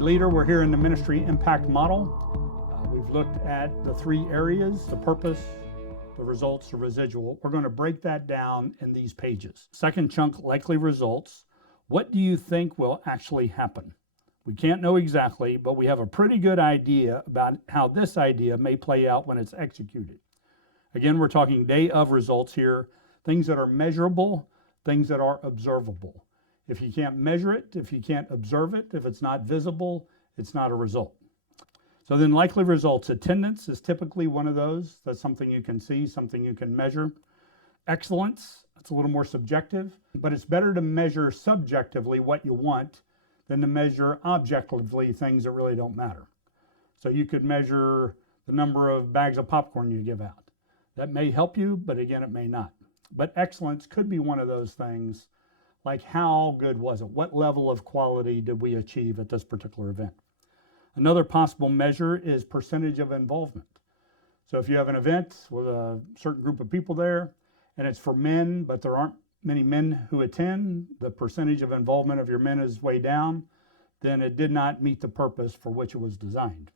leader. We're here in the ministry impact model. We've looked at the three areas: the purpose, the results, the residual. We're going to break that down in these pages. Second chunk, likely results. What do you think will actually happen? We can't know exactly, but we have a pretty good idea about how this idea may play out when it's executed. Again, we're talking day of results here, things that are measurable, things that are observable. If you can't measure it, if you can't observe it, if it's not visible, it's not a result. So then likely results, attendance is typically one of those. That's something you can see, something you can measure. Excellence, that's a little more subjective, but it's better to measure subjectively what you want than to measure objectively things that really don't matter. So you could measure the number of bags of popcorn you give out. That may help you, but again, it may not. But excellence could be one of those things, like how good was it? What level of quality did we achieve at this particular event? Another possible measure is percentage of involvement. So if you have an event with a certain group of people there, and it's for men, but there aren't many men who attend, the percentage of involvement of your men is way down, then it did not meet the purpose for which it was designed.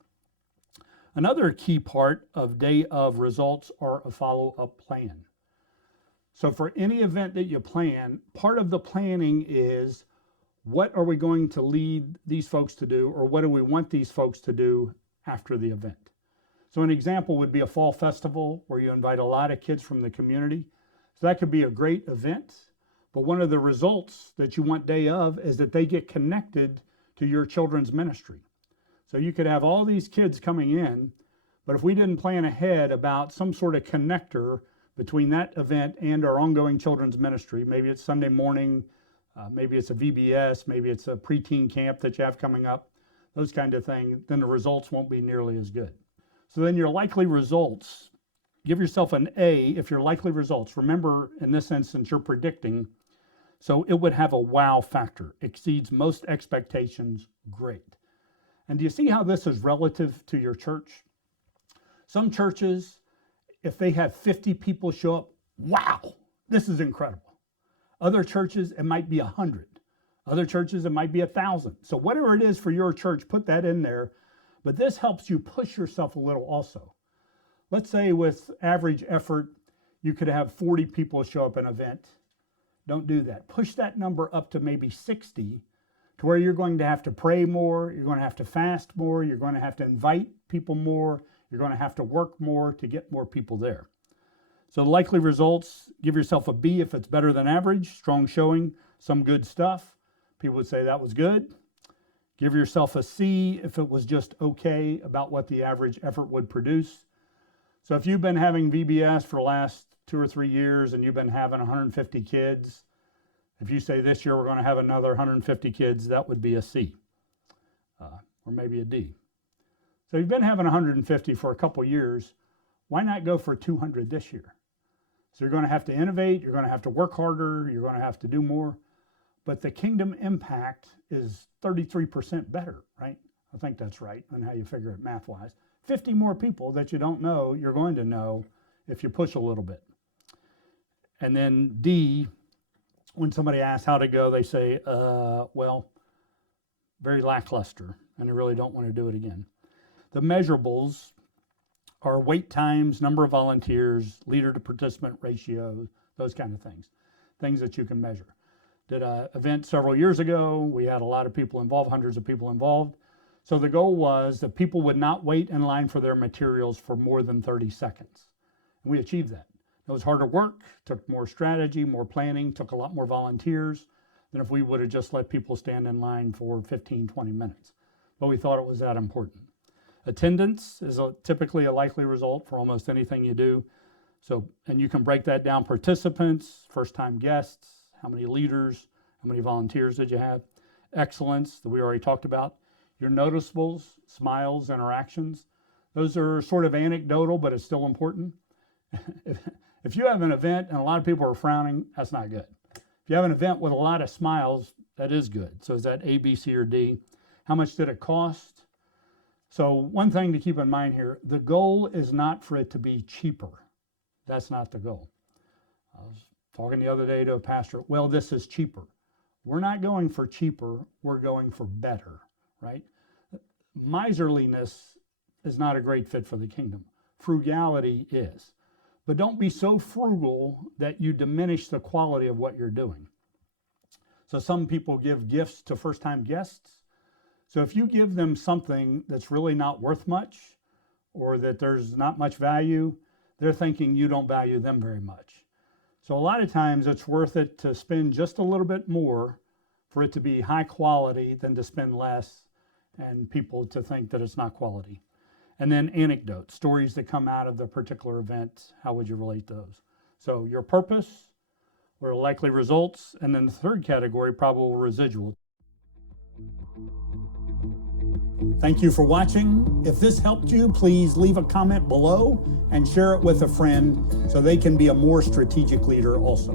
Another key part of day of results are a follow-up plan. So for any event that you plan, part of the planning is, what are we going to lead these folks to do, or what do we want these folks to do after the event? So an example would be a fall festival where you invite a lot of kids from the community. So that could be a great event, but one of the results that you want day of is that they get connected to your children's ministry. So you could have all these kids coming in, but if we didn't plan ahead about some sort of connector between that event and our ongoing children's ministry, maybe it's Sunday morning, maybe it's a VBS, maybe it's a preteen camp that you have coming up, those kind of things, then the results won't be nearly as good. So then your likely results, give yourself an A if your likely results. Remember, in this instance, you're predicting, so it would have a wow factor, exceeds most expectations, great. And do you see how this is relative to your church? Some churches, if they have 50 people show up, wow, this is incredible. Other churches, it might be 100. Other churches, it might be 1,000. So whatever it is for your church, put that in there. But this helps you push yourself a little also. Let's say with average effort, you could have 40 people show up at an event. Don't do that. Push that number up to maybe 60, to where you're going to have to pray more, you're going to have to fast more, you're going to have to invite people more, you're going to have to work more to get more people there. So likely results, give yourself a B if it's better than average, strong showing, some good stuff. People would say that was good. Give yourself a C if it was just okay, about what the average effort would produce. So if you've been having VBS for the last 2 or 3 years and you've been having 150 kids, if you say this year we're going to have another 150 kids, that would be a C, or maybe a D. So you've been having 150 for a couple years. Why not go for 200 this year? So you're going to have to innovate, you're going to have to work harder, you're going to have to do more. But the kingdom impact is 33% better, right? I think that's right on how you figure it math-wise. 50 more people that you don't know, you're going to know if you push a little bit. And then D, when somebody asks how to go, they say, well, very lackluster, and they really don't want to do it again. The measurables are wait times, number of volunteers, leader to participant ratio, those kind of things, things that you can measure. Did an event several years ago. We had a lot of people involved, hundreds of people involved. So the goal was that people would not wait in line for their materials for more than 30 seconds. And we achieved that. It was harder work, took more strategy, more planning, took a lot more volunteers than if we would have just let people stand in line for 15, 20 minutes. But we thought it was that important. Attendance is typically a likely result for almost anything you do. So, and you can break that down: participants, first-time guests, how many leaders, how many volunteers did you have? Excellence, that we already talked about. Your noticeables, smiles, interactions. Those are sort of anecdotal, but it's still important. If you have an event and a lot of people are frowning, that's not good. If you have an event with a lot of smiles, that is good. So is that A, B, C, or D? How much did it cost? So one thing to keep in mind here, the goal is not for it to be cheaper. That's not the goal. I was talking the other day to a pastor, well, this is cheaper. We're not going for cheaper, we're going for better, right? Miserliness is not a great fit for the kingdom. Frugality is. But don't be so frugal that you diminish the quality of what you're doing. So some people give gifts to first-time guests. So if you give them something that's really not worth much, or that there's not much value, they're thinking you don't value them very much. So a lot of times it's worth it to spend just a little bit more for it to be high quality than to spend less and people to think that it's not quality. And then anecdotes, stories that come out of the particular event, how would you relate those? So your purpose, what are likely results, and then the third category, probable residual. Thank you for watching. If this helped you, please leave a comment below and share it with a friend so they can be a more strategic leader also.